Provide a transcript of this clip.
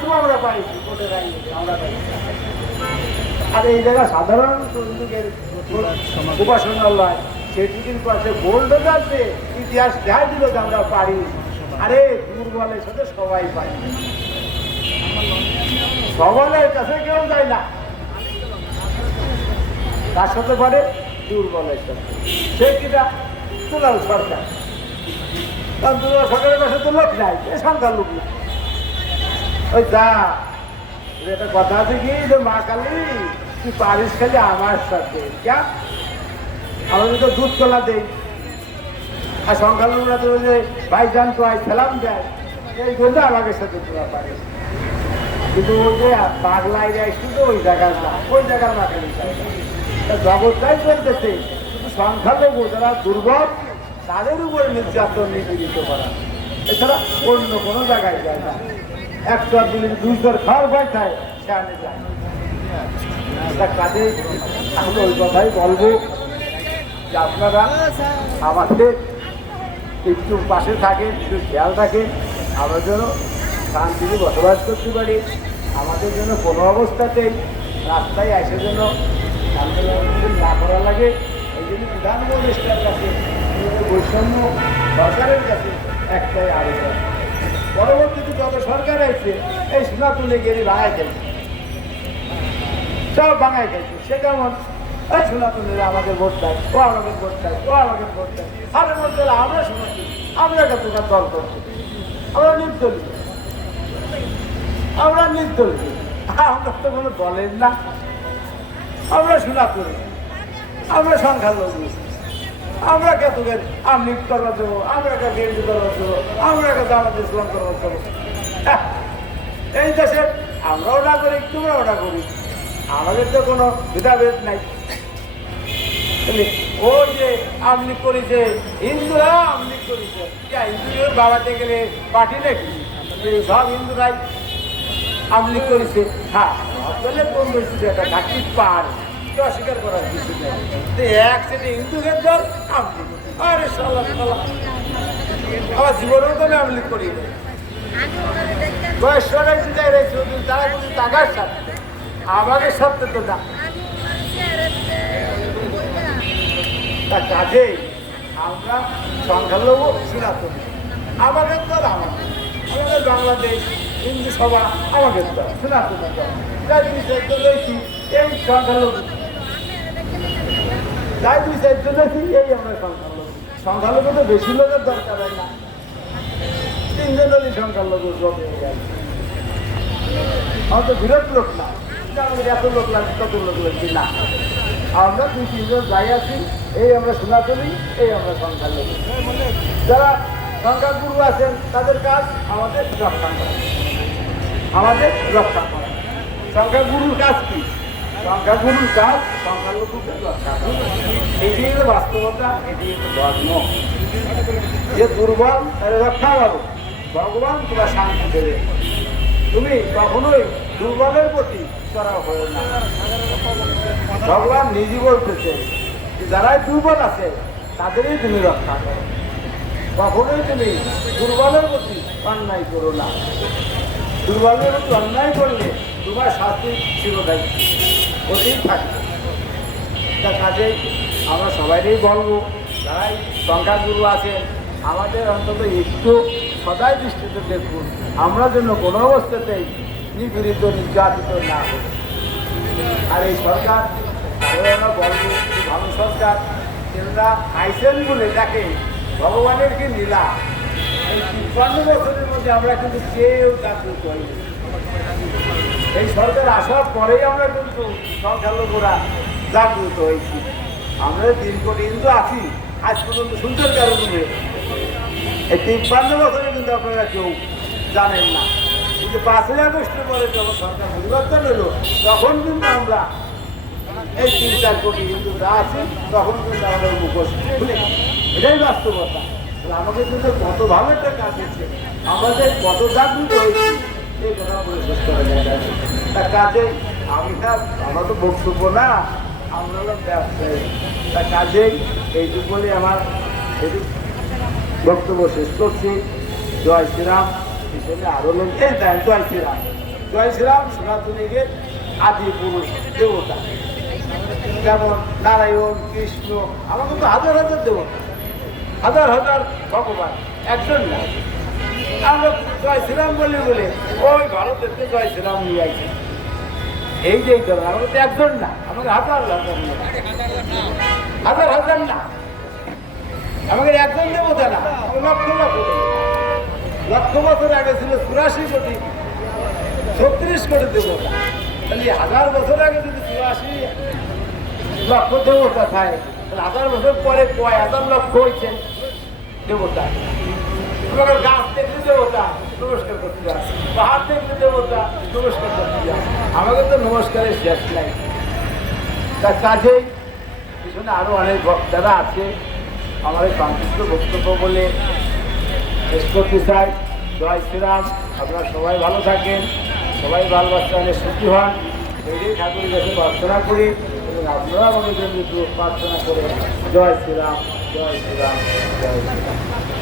তো আমরা পাইছি আর এই জায়গা সাধারণ হিন্দুদের উপাসনালয় পাশে গোল্ড আছে, ইতিহাস দেখা দিল যে আমরা পারি। আরে, দুর্বলের সাথে সবাই পারি সবলের কাছে কেউ যায় না। তার সাথে পারে দুর্বলের সাথে। সে কিনা দুলাল সরকার। কারণ দুলাল সরকারের কাছে তো লোক নাই, এ সংখ্যা লোক নাই। ওই যা। একটা কথা আছে কি, যে মা কালী, তুই পারিস খালি আমার সাথে, যা। আমাদের তো দুধ তোলা দেই। আর সংখ্যালঘুরা তো যে ভাইজান তো আই ফেলাম দেয় এই জন্য আমাকে সাথে তোলা পারিস কিন্তু ওই যে পাগলাই যায় শুধু ওই জায়গার না ওই জায়গার না খালি জগৎটাই চলতেছে কিন্তু সংখ্যালঘু যারা দুর্বল, তাদের উপরে নির্যাতন নিপীড়িত করা। এছাড়া অন্য কোনো জায়গায় যায় না। একশো দিলে দুইশোর খাওয়ার ভয় খায় সে আমি ওই কথাই আমাদের একটু পাশে একটু খেয়াল আমরা যেন বসবাস করতে পারি। আমাদের জন্য কোনো অবস্থাতেই রাস্তায় এসে যেন না করা লাগে। এই জন্য প্রধান কাছে, বৈষম্য সরকারের কাছে একটাই আবেদন। পরবর্তীতে যত সরকার আছে এই সোনা তুলে গেলে ভাঙাই খেলছে সব ভাঙাই খেলছে সে কেমন? এই সোনা তুলে আমাদের ভোট দেয়, ও আমাকে ভোট দেয়, ও আমাকে ভোট দেয়। আরে ভোট দিলে আমরা তুলি আমরা একটা দোকান দল করছি। আমরা নির্দলীয়। আমরা নির্দলীয়। আমরা তো কোনো দলের না। আমরা সোনা তুলি আমরা সংখ্যালঘু আমরা কে তোকে আমলিক করবা দেবো আমরা কে বিএনপি করবা দেবো আমরা কে জামাত ইসলাম করবা দেবো হ্যাঁ, এই দেশে আমরাও না করি তোমরাও না করি আমাদের তো কোনো ভেদাভেদ নাই? ও যে আমলিক করেছে হিন্দুরা আমলিক করেছে। হিন্দুদের বাবাতে গেলে পার্টি নাকি সব হিন্দুরাই আমলিক করেছে। হ্যাঁ বেশি একটা ঘাটি পার এটা অস্বীকার করার কিছু নেই। তো এক সেটে হিন্দুদের দল আমলিক আরে সালা সালা আমার জীবনেও তো আমি আমলিক করি রয়েছে তারা কিন্তু টাকার সাথে। আমাদের সাথে তো না। তা কাজে আমরা সংখ্যালঘু সনাতন। আমাদের দল আমাদের। আমাদের বাংলাদেশ, হিন্দু সভা আমাদের দল, সনাতন দল। যাই রয়েছি এই সংখ্যালঘু। যাই দুই সাইড রয়েছি এই আমরা সংখ্যালঘু? সংখ্যালঘু তো বেশি লোকের দরকার হয় না? তিনজন হলে সংখ্যালঘু জব হয়ে গেছে আমার তো বিরাট লোক না। এত লোক লাগবে কত লোক লাগবে না। আমরা দুই, তিনজন যাই আছি, এই আমরা সনাতনী এই আমরা সংখ্যালঘু। যারা সংখ্যাগুরু আছেন, তাদের কাজ আমাদের রক্ষা করা। আমাদের রক্ষা করা। সংখ্যাগুরুর কাজ কি? এটি বাস্তবতা এটি যে দুর্বল রক্ষা করো ভগবান তোমার শান্তি দেবে তুমি দুর্বলের প্রতি না ভগবান নিজে বলতেছে যে যারাই দুর্বল আছে। তাদেরই তুমি রক্ষা করো কখনোই তুমি দুর্বলের প্রতি অন্যায় করো না দুর্বলের প্রতি অন্যায় করলে তোমার শাস্তি চিরদায়ী হতেই থাকবে তা কাজেই আমরা সবাইকেই বলব, যারাই সংখ্যাগুরু আছেন, আমাদের অন্তত একটু সদাই দৃষ্টিতে দেখুন, আমরা যেন কোনো অবস্থাতেই নিপীড়িত, নির্যাতিত না হই। আর এই সরকার আমরা বলব ভালো সরকার এনারা আইসেন বলে দেখে, ভগবানের কি লীলা? তিপ্পান্ন বছরের মধ্যে আমরা কিন্তু কেউ জাগ্রত হইনি এই সরকার আসার পরেই আমরা কিন্তু সংখ্যালঘুরা জাগ্রত হয়েছি। আমরা দিন কোটি হিন্দু আছি, আজ পর্যন্ত শুনতে কারণে এই তিপ্পান্ন বছরে কিন্তু আপনারা কেউ জানেন না। কিন্তু পাঁচই আগস্টের পরে যখন সরকার পরিবর্তন হলো, তখন কিন্তু আমরা এই তিন চার কোটি হিন্দুরা আছি, তখন কিন্তু আমাদের মুখোশ এটাই বাস্তবতা। আমাকে কিন্তু কত ভালো একটা কাজ দিচ্ছে আমাদের কত জাগ্রত হয়েছি, এই কথা বলে শেষ করা যায় তা কাজে আমি না, আমরা তো বক্তব্য না, আমরা হলাম ব্যবসায়ী। তা কাজেই এইটুকু বলে আমার বক্তব্য শেষ করছি। জয় শ্রীরাম, পিছনে আরও লোক এই দেন জয় শ্রীরাম। জয় শ্রীরাম সনাতনীকে আদি পুরুষ, দেবতা। যেমন নারায়ণ, কৃষ্ণ, আমাকে তো হাজার হাজার দেবতা। হাজার হাজার ভগবান, একজন না। আমরা জয় শ্রীরাম বলে বলে ওই ভারতের জয় শ্রীরাম নিয়ে আসি এই যে একজন না, আমাদের হাজার হাজার হাজার হাজার না। আমাদের একজন দেবতা না লক্ষ লক্ষ লক্ষ বছর আগে ছিল চুরাশি কোটি, ছত্রিশ কোটি দেবতা। তাহলে হাজার বছর আগে যদি চুরাশি লক্ষ দেবতা থাকে হাজার বছর পরে কয় হাজার লক্ষ হয়েছে দেবতা। তোমার গাছ দেখলে দেবতা, নমস্কার করতে যায় পাহাড় দেখলে দেবতা, নমস্কার করতে যায় আমাকে তো নমস্কারের শেষ নাই। তার কাজেই পিছনে আরও অনেক বক্তারা আছে। আমার এই সংক্ষিপ্ত বক্তব্য বলে শেষ করতে জয় শ্রীরাম, আপনারা সবাই ভালো থাকেন, সবাই ভালোবাসা অনেক সুখী হন। এটাই ঠাকুরের কাছে প্রার্থনা করি এবং আপনারা আমাদের জন্য প্রার্থনা করে জয় শ্রীরাম। জয় শ্রীরাম জয় শ্রীরাম